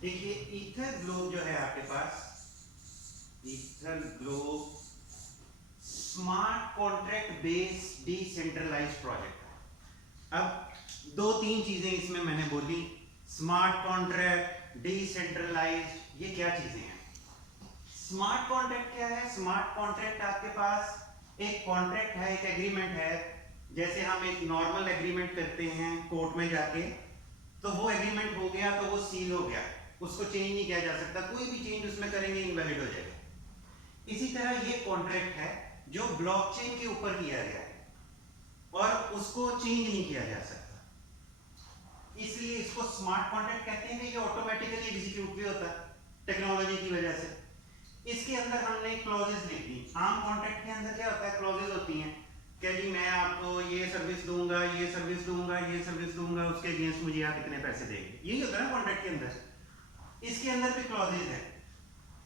देखिए ether globe जो है आपके पास, ether globe smart contract based decentralised project है। अब दो तीन चीजें इसमें मैंने बोली, स्मार्ट कॉन्ट्रैक्ट, डिसेंट्रलाइज्ड, ये क्या चीजें हैं? स्मार्ट कॉन्ट्रैक्ट क्या है? स्मार्ट कॉन्ट्रैक्ट आपके पास एक कॉन्ट्रैक्ट है, एक एग्रीमेंट है, जैसे हम एक नॉर्मल एग्रीमेंट करते हैं कोर्ट में जाके, तो वो एग्रीमेंट हो गया तो वो सील हो गया, उसको चेंज नहीं किया जा सकता, कोई भी चेंज उसमें करेंगे इनवैलिड हो जाएगा। इसी तरह ये कॉन्ट्रैक्ट है जो ब्लॉकचेन के ऊपर किया गया है और उसको चेंज नहीं किया जा सकता, इसलिए इसको स्मार्ट कॉन्ट्रैक्ट कहते हैं कि ये ऑटोमेटिकली एग्जीक्यूट भी होता है टेक्नोलॉजी की वजह से। इसके अंदर हमने क्लॉजेस लिख दी। आम कॉन्ट्रैक्ट के अंदर क्या होता है? क्लॉजेस होती हैं कि जी मैं आपको ये सर्विस दूंगा, ये सर्विस दूंगा, ये सर्विस दूंगा, उसके अगेंस्ट मुझे आप इतने पैसे देंगे, यही होता है ना कॉन्ट्रैक्ट के अंदर। इसके अंदर भी क्लॉजेस है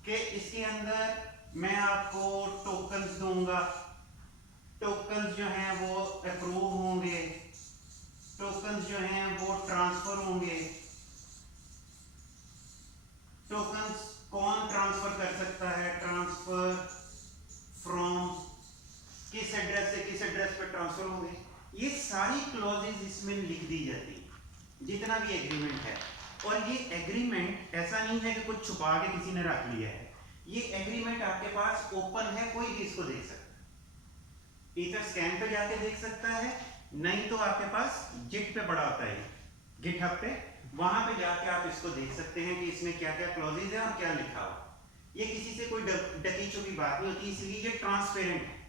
कि इसके अंदर मैं आपको टोकन्स दूंगा, टोकन्स जो हैं वो अप्रूव होंगे, टोकन्स जो हैं वो ट्रांसफर होंगे। टोकन्स कौन ट्रांसफर कर सकता है? ट्रांसफर फ्रॉम, किस एड्रेस से किस एड्रेस पर ट्रांसफर होंगे, ये सारी क्लॉजेज इसमें लिख दी जाती है जितना भी एग्रीमेंट है। और ये एग्रीमेंट ऐसा नहीं है कि कुछ छुपा के किसी ने रख लिया है, ये एग्रीमेंट आपके पास ओपन है, कोई भी इसको देख सकता है। ईथर स्कैन पे जाके देख सकता है, नहीं तो आपके पास जिट पे पड़ा होता है, गिटहब पे, वहां पे जाके आप इसको देख सकते हैं कि इसमें क्या क्या क्लॉजेज है और क्या लिखा हुआ। ये किसी से कोई डकीचों की बात नहीं होती, इसलिए ये ट्रांसपेरेंट है।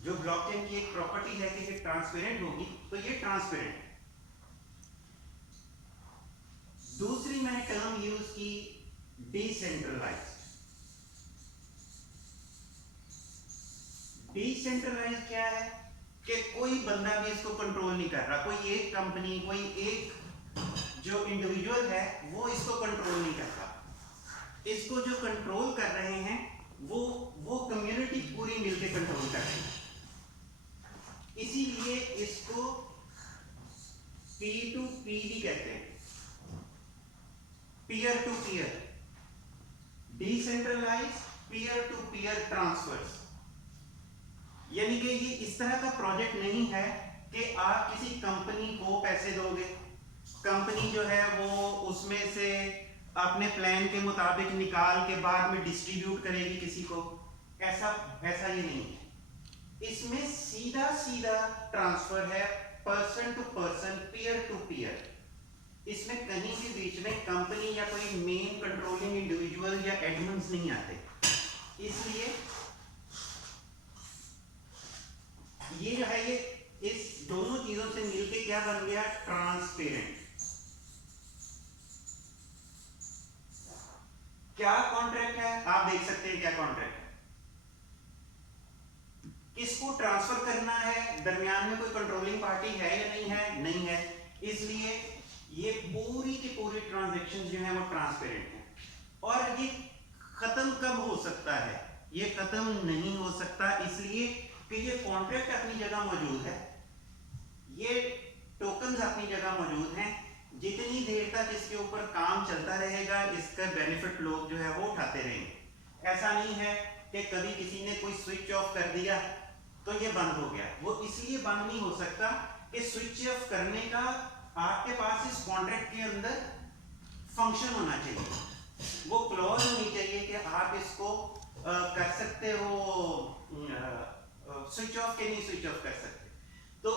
जो ब्लॉकचेन की एक प्रॉपर्टी है कि ये ट्रांसपेरेंट होगी, तो ये ट्रांसपेरेंट है। दूसरी मैंने टर्म यूज की डिसेंट्रलाइज्ड। डिसेंट्रलाइज्ड क्या है? कि कोई बंदा भी इसको कंट्रोल नहीं कर रहा, कोई एक कंपनी, कोई एक जो इंडिविजुअल है वो इसको कंट्रोल नहीं करता। इसको जो कंट्रोल कर रहे हैं वो कम्युनिटी पूरी मिलकर कंट्रोल कर रही है, इसीलिए इसको P2P भी कहते हैं, peer to peer, decentralise peer to peer transfers. यानी कि ये इस तरह का प्रोजेक्ट नहीं है कि आप किसी कंपनी को पैसे दोगे, कंपनी जो है वो उसमें से अपने प्लान के मुताबिक निकाल के बाद में डिस्ट्रीब्यूट करेगी किसी को, ऐसा ऐसा ये नहीं है। इसमें सीधा सीधा ट्रांसफर है, person to person, peer to peer. इसमें कहीं भी बीच में कंपनी या कोई मेन कंट्रोलिंग इंडिविजुअल या एडमिन्स नहीं आते, इसलिए ये जो है ये इस दोनों चीजों से मिलके क्या बन गया? ट्रांसपेरेंट। क्या कॉन्ट्रैक्ट है? आप देख सकते हैं क्या कॉन्ट्रैक्ट है। किसको ट्रांसफर करना है? दरमियान में कोई कंट्रोलिंग पार्टी है या नहीं है? नहीं है, इसलिए ये पूरी की पूरी ट्रांजैक्शन जो है वो ट्रांसपेरेंट है। और ये खत्म कब हो सकता है? ये खत्म नहीं हो सकता, इसलिए कि ये कॉन्ट्रैक्ट अपनी जगह मौजूद है, ये टोकन्स अपनी जगह मौजूद हैं, जितनी देर तक इसके ऊपर काम चलता रहेगा इसका बेनिफिट लोग जो है वो उठाते रहेंगे। ऐसा नहीं है कि कभी किसी ने कोई स्विच ऑफ कर दिया तो ये बंद हो गया, वो इसलिए बंद नहीं हो सकता कि स्विच ऑफ करने का आपके पास इस कॉन्ट्रैक्ट के अंदर फंक्शन होना चाहिए, वो क्लॉज होनी चाहिए कि आप इसको कर सकते हो, स्विच ऑफ के नहीं स्विच ऑफ कर सकते। तो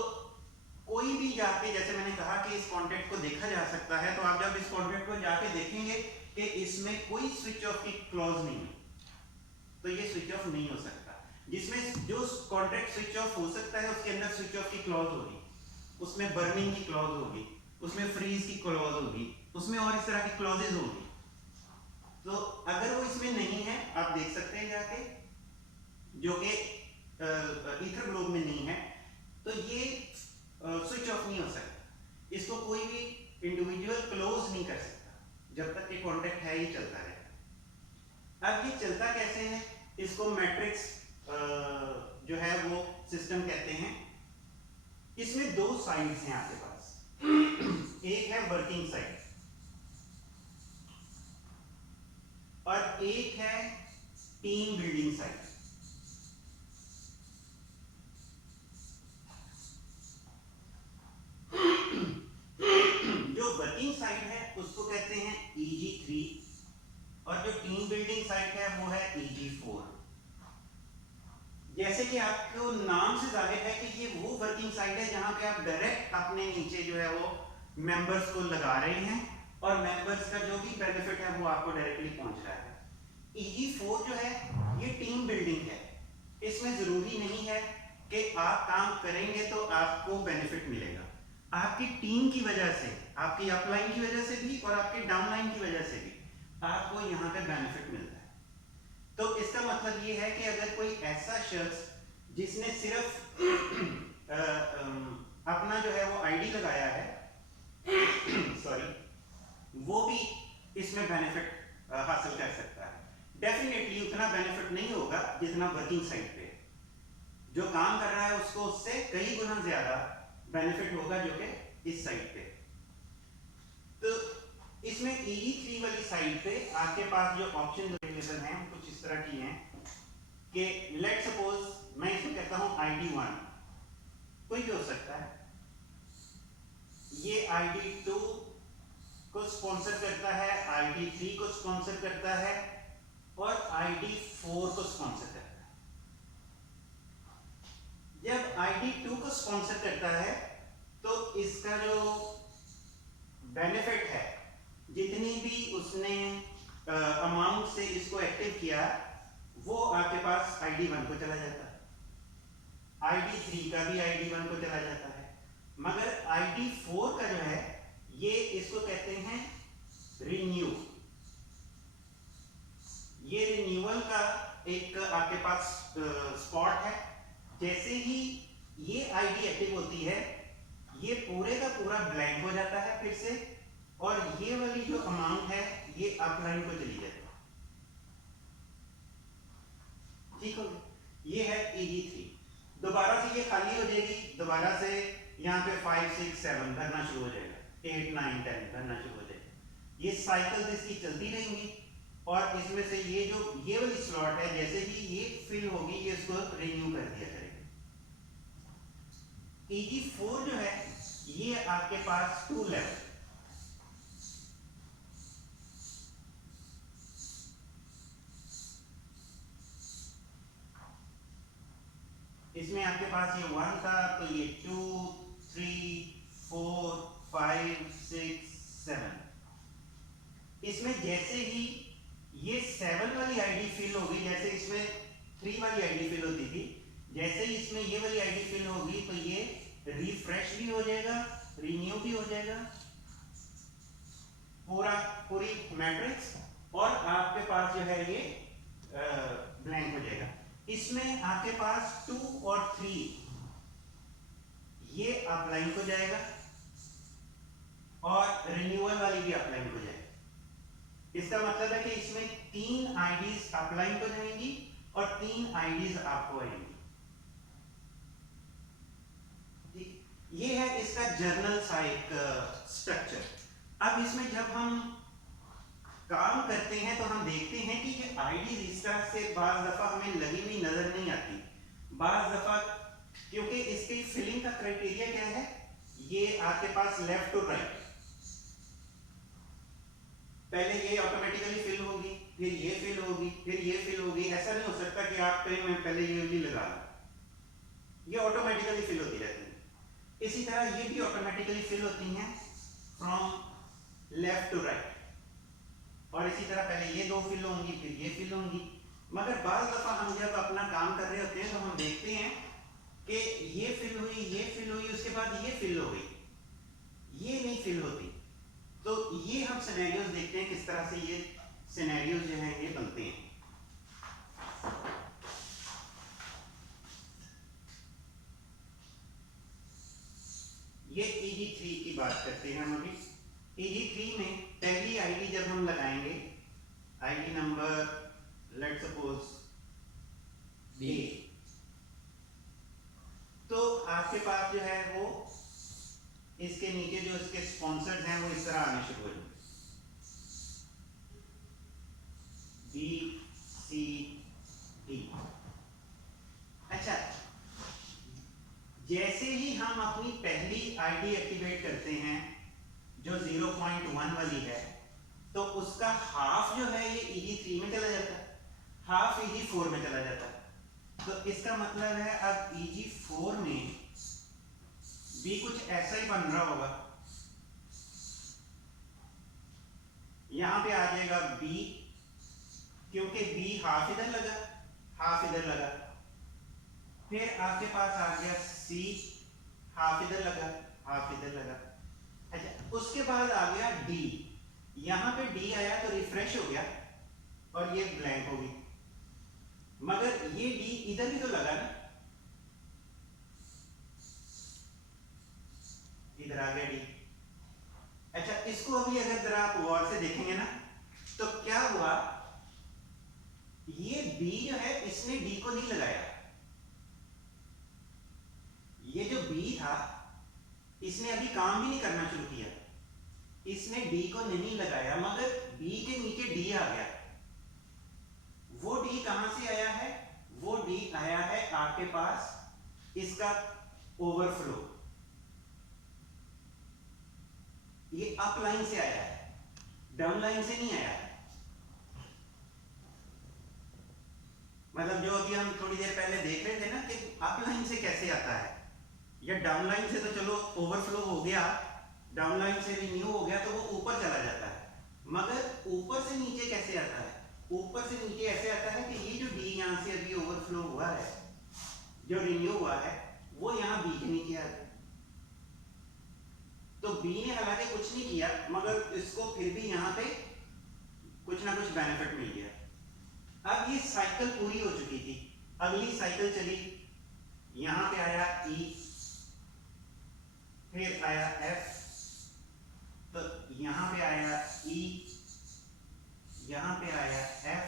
कोई भी जाके, जैसे मैंने कहा कि इस कॉन्ट्रैक्ट को देखा जा सकता है, तो आप जब इस कॉन्ट्रैक्ट को जाके देखेंगे कि इसमें कोई स्विच ऑफ की क्लॉज नहीं है, तो ये स्विच ऑफ नहीं हो सकता। जिसमें जो कॉन्ट्रैक्ट स्विच ऑफ हो सकता है उसके अंदर स्विच ऑफ की क्लॉज होगी, उसमें बर्निंग की क्लॉज होगी, उसमें फ्रीज की क्लॉज होगी, उसमें और इस तरह की क्लॉजेज होगी। तो अगर वो इसमें नहीं है, आप देख सकते हैं जाके, जो कि ईथर ग्लोब में नहीं है, तो ये स्विच ऑफ नहीं हो सकता, इसको कोई भी इंडिविजुअल क्लोज नहीं कर सकता, जब तक ये कॉन्ट्रैक्ट है ये चलता रहेगा। अब ये चलता कैसे है? इसको मैट्रिक्स जो है वो सिस्टम कहते हैं। इसमें दो साइड्स हैं आपके पास, एक है वर्किंग साइड, और एक है टीम बिल्डिंग साइट। जो वर्किंग साइट है उसको कहते हैं EG3 और जो टीम बिल्डिंग साइट है वो है EG4। जैसे कि आपको नाम से जाहिर है कि ये वो वर्किंग साइट है जहां पे आप डायरेक्ट अपने नीचे जो है वो मेंबर्स को लगा रहे हैं और मेंबर्स का जो भी बेनिफिट है वो आपको डायरेक्टली पहुंच रहा है। EG4 जो है ये टीम बिल्डिंग है। इसमें जरूरी नहीं है कि आप काम करेंगे तो आपको बेनिफिट मिलेगा। आपकी टीम की वजह से, आपकी अपलाइन की वजह से भी और आपकी डाउनलाइन की वजह से भी आपको यहाँ पे बेनिफिट मिलता है। तो इसका मतलब ये है कि अगर कोई ऐसा शख्स जिसने सिर्फ अपना जो है वो आईडी लगाया है सॉरी, वो भी इसमें बेनिफिट हासिल कर सकता है। डेफिनेटली उतना बेनिफिट नहीं होगा जितना वर्किंग साइट पे जो काम कर रहा है उसको उससे कई गुना ज्यादा बेनिफिट होगा जो कि इस साइट पे। तो इसमें EG3 वाली साइट पे आपके पास जो ऑप्शन अवेलेबल हैं कुछ इस तरह की हैं कि लेट सपोज मैं इसमें कहता हूं ID1, कोई भी हो सकता है, ये ID2 को स्पॉन्सर करता है, ID3 को स्पॉन्सर करता है और ID4 को स्पॉन्सर करता है। जब ID2 को स्पॉन्सर करता है तो इसका जो बेनिफिट है, जितनी भी उसने अमाउंट से इसको एक्टिव किया वो आपके पास ID1 को चला जाता है, ID3 का भी ID1 को चला जाता है, मगर ID4 का जो है ये इसको कहते हैं रिन्यू। ये रिन्यूअल का एक आपके पास स्पॉट है। जैसे ही ये आईडी एक्टिव होती है ये पूरे का पूरा ब्लैंक हो जाता है फिर से, और ये वाली जो अमाउंट है ये अपलाइन को चली जाती है। ठीक हो गया, ये है EG3। दोबारा से ये खाली हो जाएगी, दोबारा से यहाँ पे 5 6 7 भरना शुरू हो जाएगा, 8 9 10 भरना शुरू हो जाएगा। ये साइकिल इसकी चलती रहेंगी और इसमें से ये जो ये वाली स्लॉट है जैसे ही ये फिल होगी ये इसको रिन्यू कर दिया जाएगा। EG4 जो है ये आपके पास 2 लेवल, इसमें आपके पास ये 1 था तो ये 2 3 4 5 6 7। इसमें जैसे ही ये 7 वाली आईडी फिल होगी, जैसे इसमें 3 वाली आईडी फिल होती थी, जैसे ही इसमें ये वाली आईडी फिल होगी तो ये रिफ्रेश भी हो जाएगा, रिन्यू भी हो जाएगा पूरी मैट्रिक्स, और आपके पास जो है ये ब्लैंक हो जाएगा। इसमें आपके पास 2 और 3 ये अपलाइन को जाएगा और रिन्यूअल वाली भी अपलाइन को जाएगी। इसका मतलब है कि इसमें 3 आईडीज अपलाइन को जाएंगी और 3 आईडीज आपको आएंगी। ये है इसका जर्नल सा एक स्ट्रक्चर। अब इसमें जब हम काम करते हैं तो हम देखते हैं कि ये आईडीज इस तरह से बाज दफा हमें लगी हुई नजर नहीं आती, बाज दफा क्योंकि इसकी फिलिंग का क्राइटेरिया क्या है, ये आपके पास लेफ्ट टू राइट, पहले ये ऑटोमेटिकली फिल होगी, फिर ये फिल होगी, फिर ये फिल होगी। ऐसा नहीं हो सकता कि आप कहीं में पहले ये वाली लगा लो, ये ऑटोमेटिकली फिल होती रहती है। इसी तरह ये भी ऑटोमेटिकली फिल होती हैं फ्रॉम लेफ्ट टू राइट, और इसी तरह पहले ये 2 फिल होंगी फिर ये फिल होंगी। मगर बाज़ दफा हम जब अपना काम कर रहे होते हैं तो हम देखते हैं कि ये फिल हुई, ये फिल हुई, उसके बाद ये फिल हो गई, ये नहीं फिल होती। तो ये हम सिनेरियोज देखते हैं किस तरह से ये सिनेरियोज जो हैं ये बनते हैं। ये EG3 की बात करते हैं हम अभी। EG3 में पहली आईडी जब हम लगाएंगे, ID number let suppose A, तो आपके पास जो है वो इसके नीचे जो इसके स्पॉन्सर्स हैं वो इस तरह आने शुरू हो जाएंगे, B पहली आईडी एक्टिवेट करते हैं जो 0.1 वाली है, तो उसका हाफ जो है ये EG3 में चला जाता है, हाफ EG4 में चला जाता है। तो इसका मतलब है अब EG4 में B कुछ ऐसा ही बन रहा होगा, यहां पे आ जाएगा B, क्योंकि B हाफ इधर लगा, हाफ इधर लगा। फिर आपके पास आ गया C, हाफ इधर लगा, हाफ इधर लगा। अच्छा, उसके बाद आ गया D, यहां पे D आया तो रिफ्रेश हो गया और ये ब्लैंक हो गई, मगर ये D इधर भी तो लगा ना, इधर आ गया D। अच्छा, इसको अभी अगर जरा आप गौर से देखेंगे ना, तो क्या हुआ, ये B जो है इसने D को नहीं लगाया, ये जो B था इसने अभी काम भी नहीं करना शुरू किया, इसने D को नहीं लगाया, मगर B के नीचे D आ गया। वो D कहां से आया है, वो D आया है आपके पास इसका ओवरफ्लो, ये अप लाइन से आया है, डाउन लाइन से नहीं आया है। मतलब जो अभी हम थोड़ी देर पहले देख रहे थे ना कि अप लाइन से कैसे आता है, या डाउन लाइन से तो चलो ओवरफ्लो हो गया, डाउन लाइन से रिन्यू हो गया तो वो ऊपर चला जाता है, मगर ऊपर से नीचे कैसे आता है, ऊपर से नीचे ऐसे आता है कि ये जो D यहां से अभी ओवरफ्लो हुआ है, जो रिन्यू हुआ है, वो यहां B के नीचे आ गया। तो B ने हालांकि कुछ नहीं किया, मगर इसको फिर भी यहां पे कुछ ना कुछ बेनिफिट मिल गया। अब ये साइकिल पूरी हो चुकी थी, अगली साइकिल चली, यहां पे आया E, फिर आया F, तो यहां पे आया E, यहां पे आया F,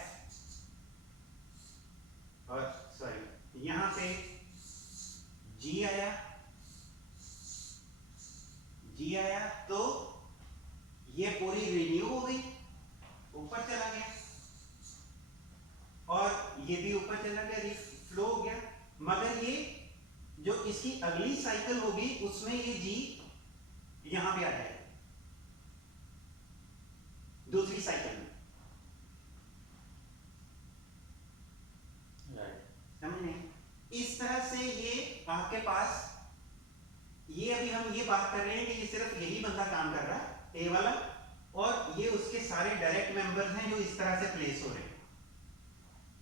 और सॉरी यहां पे G आया, G आया, तो ये पूरी रिन्यू हो गई, ऊपर चला गया, और ये भी ऊपर चला गया, रिफ्लो हो गया, मगर ये जो इसकी अगली साइकिल होगी उसमें ये G यहां पे आ जाएगा, दूसरी साइकिल में, समझ नहीं? इस तरह से ये आपके पास, ये अभी हम ये बात कर रहे हैं कि ये सिर्फ यही बंदा काम कर रहा है, ए वाला, और ये उसके सारे डायरेक्ट मेंबर्स हैं जो इस तरह से प्लेस हो रहे हैं।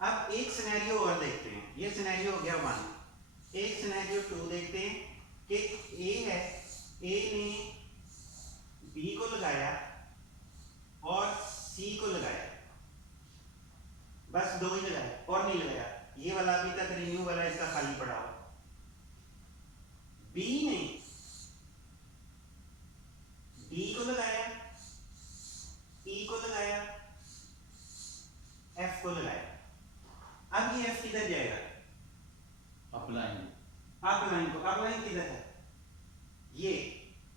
अब एक सिनेरियो और देखते हैं, ये सिनेरियो हो गया 1, एक सिनेरियो 2 देखते हैं कि ए है, ए ने बी को लगाया और सी को लगाया, बस 2 ही लगाया और नहीं लगाया, ये वाला अभी तक रिन्यू वाला इसका खाली पड़ा हुआ। बी ने डी को लगाया, ई को लगाया, एफ को लगाया। अब ये एफ किधर जाएगा, अपलाइन, अपलाइन को, अपलाइन किधर है, ये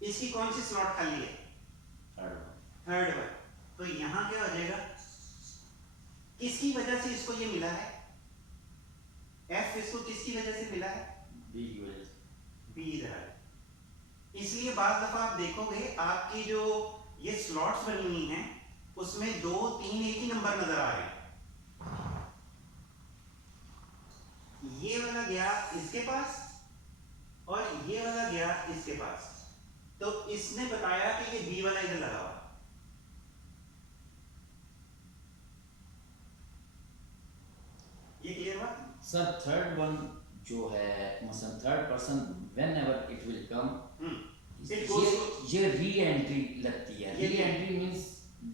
इसकी कौन सी स्लॉट खाली है, थर्ड वन, तो यहां क्या हो जाएगा, किसकी वजह से इसको ये मिला है, एफ इसको किसकी वजह से मिला है, बी की वजह से, बी इधर है। इसलिए बार दफा आप देखोगे आपकी जो ये स्लॉट्स बनी हुई हैं उसमें 2, 3 एक ही नंबर नजर आ रहे हैं, ये वाला गया इसके पास और ये वाला गया इसके पास, तो इसने बताया कि ये बी वाला इधर लगा हुआ, ये क्लियर हुआ सर? थर्ड वन जो है, मतलब third person when ever it will come, ये री एंट्री लगती है, re entry means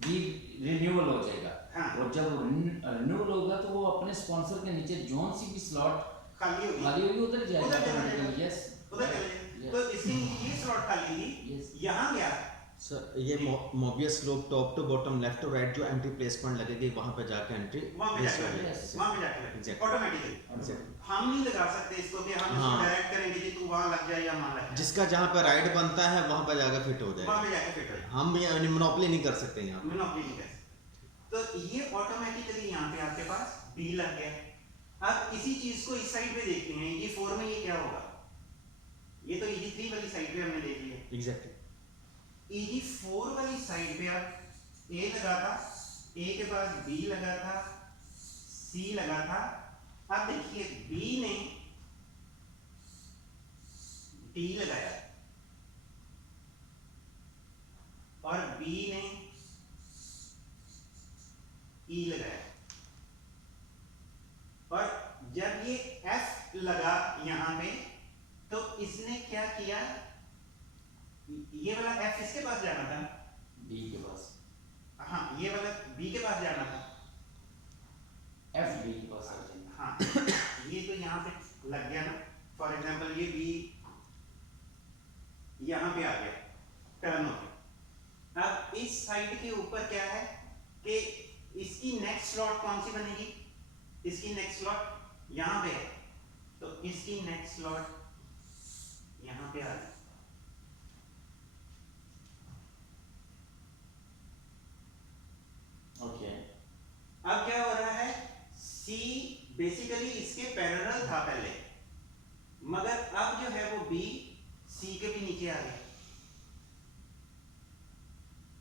B renewal हो जाएगा। हाँ। और जब रिन्यूअल होगा तो वो अपने स्पॉन्सर के नीचे जोन सी भी स्लॉट खाली होगी उधर जाएगा, उधर चला जाएगा। यस उधर चले जाएंगे। तो इसकी ये स्लॉट खाली थी, Yes. यहाँ गया सर ये Mobius loop top to bottom left to right जो एंट्री प्लेसमेंट लगेगी वहां पे जाके एंट्री वहां पे जाके Yes. Exactly. लगे ऑटोमेटिकली। Exactly. हम नहीं लगा सकते इसको कि हम हाँ। डायरेक्ट करेंगे कि तू वहां लग जाए या वहां लग जाए, जिसका जहां पे राइट बनता है वहां पे जाके फिट हो वहां जाएगा। पे जाके फिट हो जाए, हम ये मोनोपोली नहीं कर सकते यहाँ पे। मोनोपोली नहीं कर सकते। तो ये ऑटोमेटिकली यहाँ पे आपके पास बी लग गया। अब इसी चीज को इस साइड पे देखते हैं, ये 4 में ये क्या होगा, ये तो EG3 वाली साइड पे हमने देख लिया। एग्जैक्टली। EG4 वाली साइड पे अब A लगा था, A के पास B लगा था, C लगा था। अब देखिए B ने D लगाया और B ने E लगाया, और जब ये F लगा यहां पे तो इसने क्या किया, ये वाला F इसके पास जाना था, बी के पास, हाँ ये वाला B के पास जाना था, एफ बी के पास आ जाएंगे। हाँ ये तो यहाँ पे लग गया ना। फॉर एग्जाम्पल ये B यहाँ पे आ गया टर्न होके। अब इस साइड के ऊपर क्या है कि इसकी नेक्स्ट स्लॉट कौन सी बनेगी, इसकी नेक्स्ट स्लॉट यहाँ पे है, तो इसकी नेक्स्ट स्लॉट यहाँ पे आ गई। ओके, अब क्या हो रहा है, C बेसिकली इसके पैरेलल था पहले, मगर अब जो है वो B C के भी नीचे आ गया।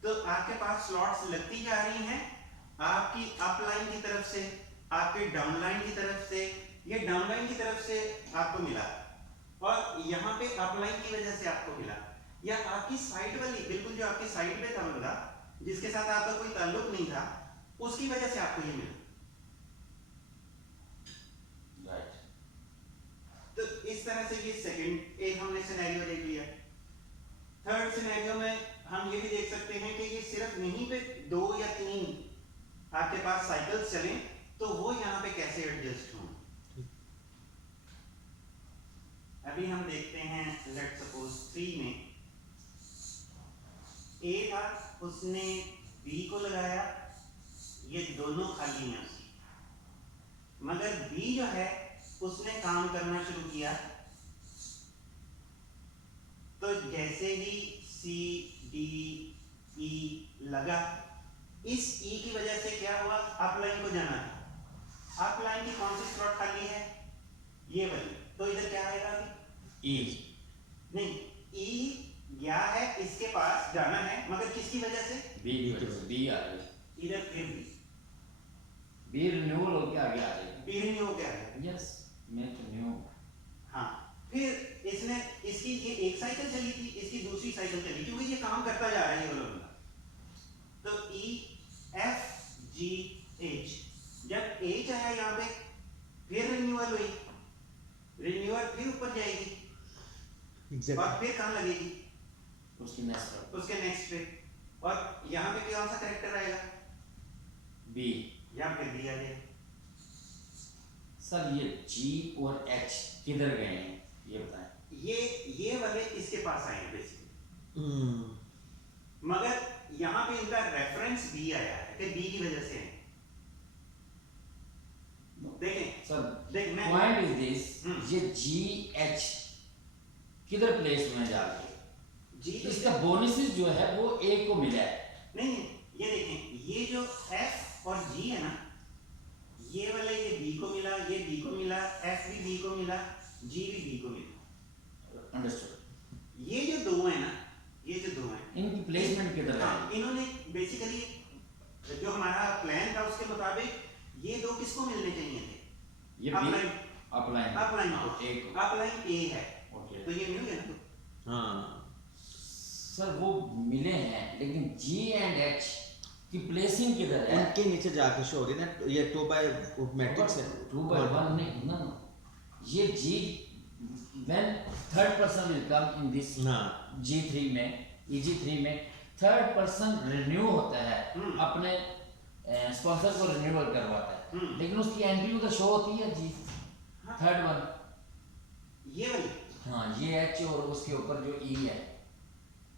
तो आपके पास स्लॉट्स लगती जा रही हैं, आपकी अपलाइन की तरफ से, आपके डाउनलाइन की तरफ से, ये डाउनलाइन की तरफ से आपको मिला, और यहाँ पे अपलाइन की वजह से आपको मिला, या आपकी साइड वाली बिल्कुल जो आपकी साइड पे था बंदा जिसके साथ आपका कोई ताल्लुक नहीं था, उसकी वजह से आपको ये मिला। राइट। तो इस तरह से ये सेकंड एक हमने सिनेरियो देख लिया। थर्ड सिनेरियो में हम ये भी देख सकते हैं कि ये सिर्फ यहीं पे 2 या 3 आपके पास साइकिल्स चलें तो वो यहाँ पे कैसे एडजस्ट हों। अभी हम देखते हैं, लेट्स सपोज 3 में A था, उसने B को लगाया, ये दोनों खाली हैं उसकी, मगर B जो है उसने काम करना शुरू किया। तो जैसे ही C D E लगा, इस E की वजह से क्या हुआ, अपलाइन को जाना था, अपलाइन की कौन सी स्लॉट खाली है, ये वाली, तो इधर क्या आएगा अभी, ई नहीं E गया है, इसके पास जाना है, मगर किसकी वजह से, बी की वजह से बी आ गई, इधर फिर बी रिन्यूअल होके आगे आ जाएगी। B रिन्यू हो गया है। Yes, make new. हाँ, फिर इसने इसकी ये एक साइकिल चली थी, इसकी दूसरी साइकिल चली, क्योंकि ये काम करता जा रहा है ये वाला बंदा। तो E F G H, जब H आया यहाँ पे, फिर रिन्यूअल हुई, रिन्यूअल फिर ऊपर जाएगी और फिर कहाँ लगेगी, उसकी नेक्स्ट उसके नेक्स्ट पे, और यहाँ पे कौन सा कैरेक्टर आएगा, बी। यहाँ पे B आ गया। सर ये जी और एच किधर गए हैं ये बताएं। ये वाले इसके पास आए हैं बेसिकली, मगर यहाँ पे इनका रेफरेंस B आया है कि B की वजह से है। देखें सर देख मैं पॉइंट इज दिस, ये जी एच किधर प्लेस में जाके G तो इसका बोनसेस जो है वो ए को मिला है। नहीं, ये देखें, ये जो F और G है ना, ये वाला ये B को मिला, ये B को मिला, F भी B को मिला, G भी B को मिला। अंडरस्टूड। ये जो दो है ना, ये जो दो हैं, इनकी प्लेसमेंट किधर है? हाँ, इन्होंने बेसिकली जो हमारा प्लान था उसके मुताबिक ये दो किसको मिलने चाहिए थे, ये अपलाइन, अपलाइन अपलाइन हाँ, को, ए को। अपलाइन A है, ओके तो ये मिल गया ना। हाँ सर वो मिले हैं, लेकिन जी एंड एच की प्लेसिंग किधर है? उनके नीचे जाके शो हो रही है ना, ये 2 बाय मैट्रिक्स है, 2/1 नहीं ना, ये जी when third person will come in this हाँ G3 में, EG3 में थर्ड पर्सन रिन्यू होता है, अपने स्पॉन्सर को रिन्यूअल करवाता है, लेकिन उसकी एंट्री उधर शो होती है जी थर्ड वन, ये वाली, हाँ ये एच और उसके ऊपर जो ई है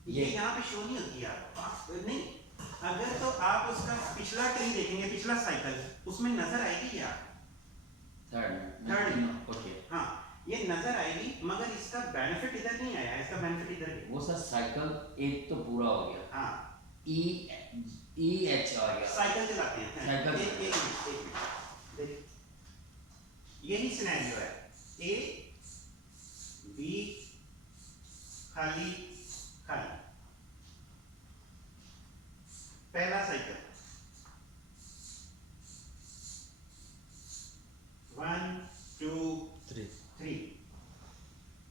ये यहाँ पे शो नहीं होती आप नहीं, अगर तो आप उसका पिछला ट्री देखेंगे, पिछला साइकिल, उसमें नजर आएगी क्या, थर्ड ओके। हाँ ये नजर आएगी, मगर इसका बेनिफिट इधर नहीं आया, इसका बेनिफिट इधर है। वो सर साइकिल एक तो पूरा हो गया, हाँ ई एच आ गया, साइकिल चलाते हैं, साइकिल एक मिनट देख, यही सिनेरियो है, A B खाली खाली। पहला साइकिल 1 2 3 3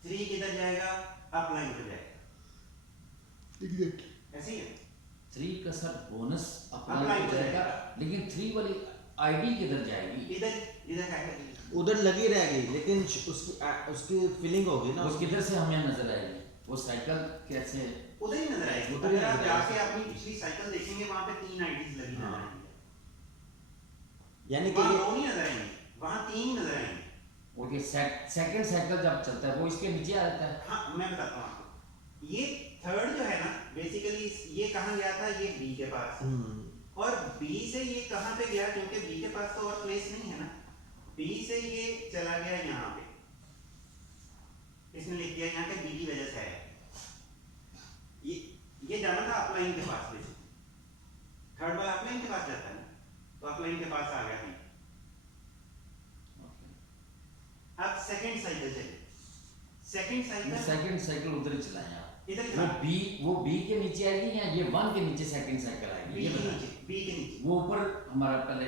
3 किधर जाएगा? अपलाइन पे जाएगा, ऐसे ही है। 3 का सर बोनस Apply अप्लाई हो हो जाएगा, जाएगा। लेकिन 3 वाली आईडी किधर जाएगी? इधर इधर है, उधर लगी रहेगी, लेकिन उसकी फीलिंग होगी ना, वो किधर से हमें नजर आएगी? वो साइकिल कैसे? उधर ही नजर आएगी। उधर ही अगर आप नजर जाके आएगी। अपनी पिछली साइकिल देखेंगे, वहां पे 3 आईडीज लगी नजर हाँ। आएंगी। यानी कि वहां ये 2 नहीं नजर आएंगी, वहां 3 ही नजर आएंगे। ओके, सेकंड साइकिल जब चलता है वो इसके नीचे आ जाता है। हाँ, मैं बताता हूँ आपको। ये थर्ड जो है ना, बेसिकली ये कहाँ गया था? ये बी के पास। और बी से ये कहाँ पे गया? क्योंकि बी के पास तो और प्लेस नहीं है ना, बी से ये चला गया यहाँ पे। इसने लिख दिया यहाँ के बी की वजह से आया। ये जाना था अपलाइन के पास, बेसिकली थर्ड वाला अपलाइन के पास जाता है ना, तो अपलाइन के पास आ गया बी। अब सेकंड साइकिल चली। सेकंड साइकिल उधर ही चलाएं आप। इधर वो बी के नीचे आएगी या ये 1 के नीचे सेकंड साइकिल आएगी? बी ये के बताएं। नीचे, बी के नीचे। वो ऊपर हमारा पहले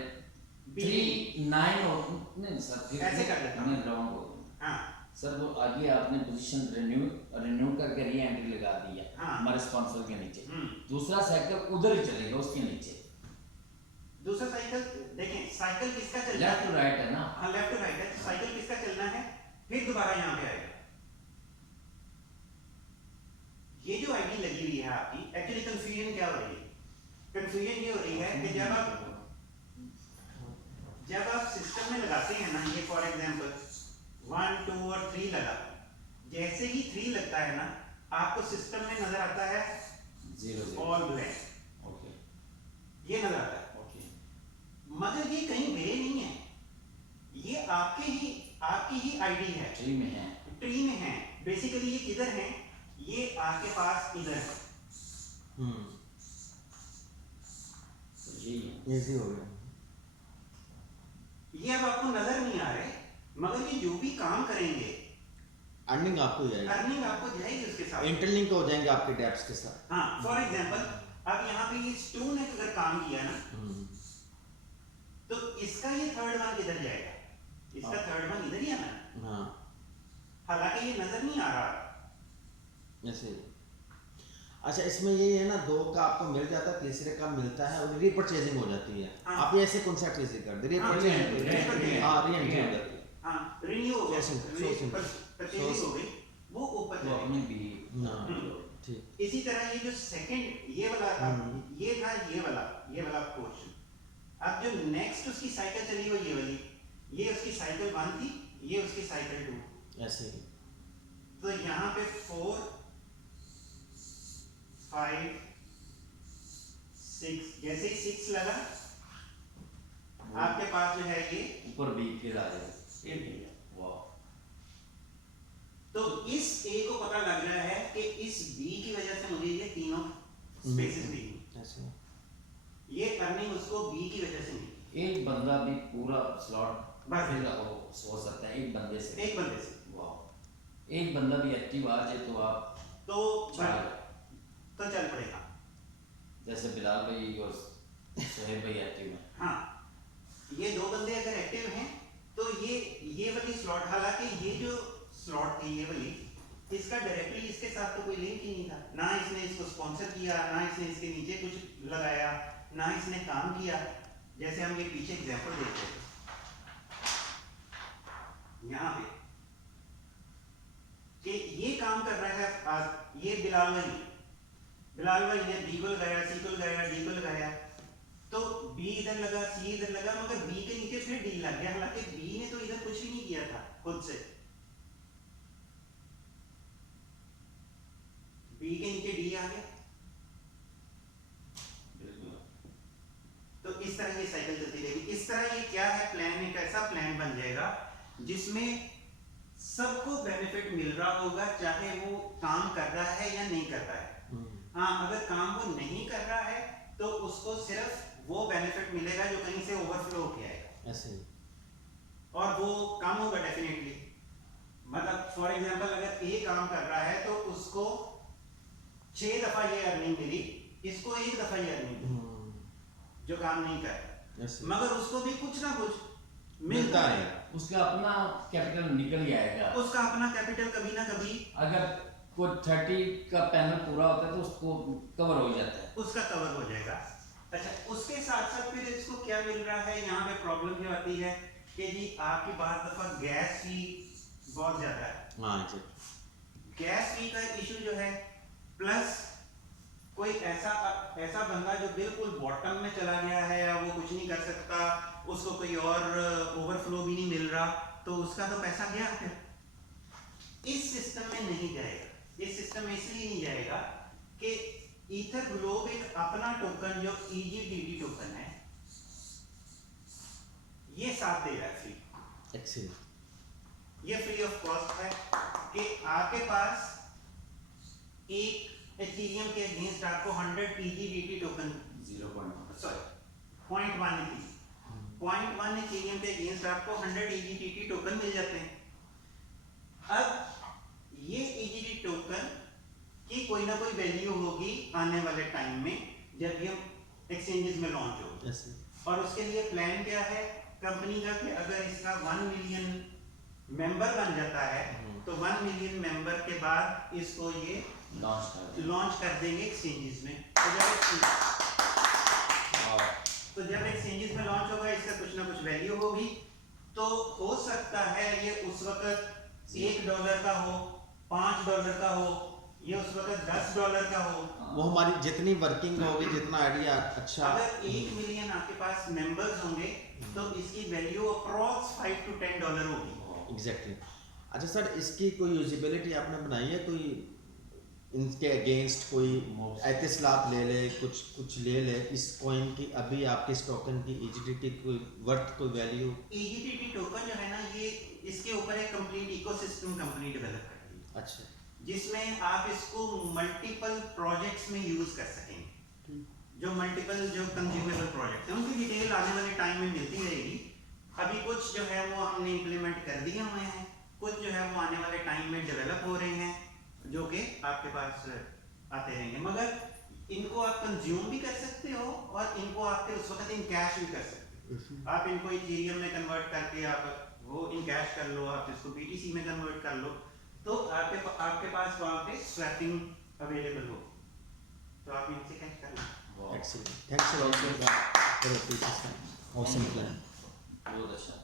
B 3 9 और नहीं सर, फिर ऐसे कर देता हूं। मैं रॉन्ग हो गया। हाँ सर वो आगे आपने पोजीशन रिन्यू करके री एंट्री लगा दी है हाँ। हमारे स्पॉन्सर के नीचे। हम्म। दूसरा साइकिल उधर ही चलेगा, उसके नीचे। दूसरा साइकिल देखें, साइकिल किसका चलना लेफ्ट है? टू राइट है ना? हाँ, लेफ्ट टू राइट है, तो साइकिल किसका चलना है? फिर दोबारा यहाँ पे आएगा। ये जो आईडी लगी हुई है आपकी, एक्चुअली कंफ्यूजन क्या हो रही है? कंफ्यूजन ये हो रही है कि जब आप सिस्टम में लगाते हैं ना, ये फॉर एग्जांपल 1 2 और 3 लगा, जैसे ही 3 लगता है ना, आपको सिस्टम में नजर आता है 0 ऑल ब्लैक। ओके ये नजर आता है, ओके। मगर ये कहीं गए नहीं है, ये आपकी ही आईडी है, ट्री में है। ट्री में है। बेसिकली ये किधर है? ये आपके पास इधर है। तो यही इजी हो गया। ये अब आपको नजर नहीं आ रहे, मगर ये जो भी काम करेंगे, अर्निंग आपको जाएगी, अर्निंग आपको जाएगी उसके साथ। इंटरलिंक हो जाएंगे आपके डेप्स के साथ। हाँ, फॉर एग्जांपल अब यहाँ पे ये स्टू ने अगर काम किया ना, तो इसका ये थर्ड वन किधर जाएगा? इसका थर्ड वन इधर ही आना है, हाँ हालांकि ये नजर नहीं आ रहा। ऐसे। अच्छा, इसमें ये है ना, 2 का आपको मिल जाता है, तीसरे का मिलता है और रीपरचेजिंग हो जाती है। हाँ। आप ये ऐसे कॉन्सेप्ट इजी कर दे, हाँ, रीपरचेजिंग, हाँ री-एंट्री हो जाती है। हाँ, रिन्यू हो गया, So simple. परचेजिंग हो गई, वो ऊपर वो चलेगा। अपने भी हाँ, ठीक। इसी तरह ये जो सेकंड ये वाला था, ये था ये वाला पोर्शन। अब जो नेक्स्ट उसकी साइकिल चली वो ये वाली, ये उसकी साइकिल 1 थी, ये उसकी साइकिल 2। ऐसे ही। तो यहाँ पे 4 5 6, जैसे ही 6 लगा, आपके पास जो है ये ऊपर भी फिर आ जाएगा। ये भी है। वाह। तो इस ए को पता लग रहा है कि इस बी की वजह से मुझे ये तीनों स्पेसेस मिली। ऐसे। ये अर्निंग उसको बी की वजह से मिली, एक बंदा भी पूरा स्लॉट बस। फिर हो सकता है एक बंदे से। एक बंदे से। वाह। एक बंदा भी एक्टिव आ जाए तो आप तो चार, तो चल पड़ेगा। जैसे बिलाल भाई और सोहेब भाई एक्टिव हैं। हाँ, ये 2 बंदे अगर एक्टिव हैं, तो ये वाली स्लॉट, हालांकि ये जो स्लॉट थी ये वाली, इसका डायरेक्टली इसके साथ तो कोई लिंक ही नहीं था। ना इसने इसको स्पॉन्सर किया, ना इसने इसके नीचे कुछ लगाया, ना इसने काम किया। जैसे हम ये पीछे एग्जांपल देखते हैं, यहाँ पे कि ये काम कर रहा है आज, ये बिलाल भाई ने बी को लगाया, सी को लगाया, डी को लगाया, तो बी इधर लगा, सी इधर लगा, मगर बी के नीचे फिर डी लग गया, हालांकि बी ने तो इधर कुछ भी नहीं किया था खुद से। बी के नीचे डी आ गया। तो इस तरह ये साइकिल चलती रहेगी। इस तरह ये क्या है, प्लान एक ऐसा प्लान बन जाएगा जिसमें सबको बेनिफिट मिल रहा होगा, चाहे वो काम कर रहा है या नहीं कर रहा है। हाँ, अगर काम वो नहीं कर रहा है तो उसको सिर्फ वो बेनिफिट मिलेगा जो कहीं से ओवरफ्लो किया है, ऐसे ही। और वो कम होगा डेफिनेटली। मतलब फॉर एग्जांपल अगर ए काम कर रहा है तो उसको 6 दफा ये अर्निंग मिली, इसको 1 दफा ये अर्निंग मिली जो काम नहीं कर रहा, Yes. मगर उसको भी कुछ ना कुछ मिलता है। उसका अपना कैपिटल निकल जाएगा। उसका अपना कैपिटल कभी ना कभी अगर कोई 30 का पैनल पूरा होता है तो उसको कवर हो जाता है। उसका कवर हो जाएगा। अच्छा, उसके साथ साथ फिर इसको क्या मिल रहा है, यहाँ पे प्रॉब्लम ये आती है कि जी आपकी बार दफा गैस फी बहुत ज्यादा है। हाँ जी। गैस फी का इशू जो है, प्लस कोई ऐसा बंदा जो बिल्कुल बॉटम में चला गया है या वो कुछ नहीं कर सकता, उसको कोई और ओवरफ्लो भी नहीं मिल रहा, तो उसका तो पैसा गया फिर। इस सिस्टम में नहीं जाएगा। इस सिस्टम में इसलिए नहीं जाएगा कि ईथर ग्लोब एक अपना टोकन जो EGDT टोकन है ये साथ देगा फ्री। एक्सीलेंट। ये फ्री ऑफ कॉस्ट है कि आपके पास एक एथेरियम के अगेंस्ट आपको 100 EGDT टोकन 0.1 एथेरियम के अगेंस्ट आपको 100 EGDT टोकन मिल जाते हैं। अब ये EGDT टोकन की कोई ना कोई वैल्यू होगी आने वाले टाइम में जब ये एक्सचेंजेस में लॉन्च हो। Yes. और उसके लिए प्लान क्या है कंपनी का कि अगर इसका 1 मिलियन मेंबर बन जाता है तो 1 मिलियन मेंबर के बाद इसको ये लॉन्च कर देंगे एक्सचेंजेस में। तो जब एक्सचेंजेस में लॉन्च होगा इसका कुछ ना कुछ वैल्यू होगी, तो हो सकता है ये उस वक्त $1 का हो, $5 का हो, ये उस वक्त $10 का हो। वो हमारी जितनी वर्किंग होगी, जितना आइडिया अच्छा। अगर 1 मिलियन आपके पास मेंबर्स होंगे तो इसकी वैल्यू अप्रॉक्स $5 to $10 होगी। एग्जैक्टली। अच्छा सर, इसकी कोई यूजिबिलिटी आपने बनाई है? कोई इनके अगेंस्ट कोई एहतिसालात ले ले, कुछ ले ले इस कॉइन की, अभी आपके इस टोकन की EGDT कोई वर्थ, कोई वैल्यू? EGDT टोकन जो है ना, ये इसके ऊपर एक कंप्लीट इकोसिस्टम कंपनी डेवलप कर रही है। अच्छा। जिसमें आप इसको मल्टीपल प्रोजेक्ट्स में यूज कर सकेंगे। जो मल्टीपल जो कंज्यूमेबल प्रोजेक्ट है उनकी डिटेल आने वाले टाइम में मिलती रहेगी। अभी कुछ जो है वो हमने इम्प्लीमेंट कर दिए हुए हैं, कुछ जो है वो आने वाले टाइम में डेवलप हो रहे हैं जो कि आपके पास आते रहेंगे। मगर इनको आप कंज्यूम भी कर सकते हो और इनको आप फिर उस वक्त इन कैश भी कर सकते हो। आप इनको इथेरियम में कन्वर्ट करके आप वो इन कैश कर लो, आप इसको BTC में कन्वर्ट कर लो, तो आपके पास वहाँ पे स्वैपिंग अवेलेबल हो, तो आप इनसे कैश कर लो। Excellent. Thanks a lot for your awesome plan. बहुत अच्छा।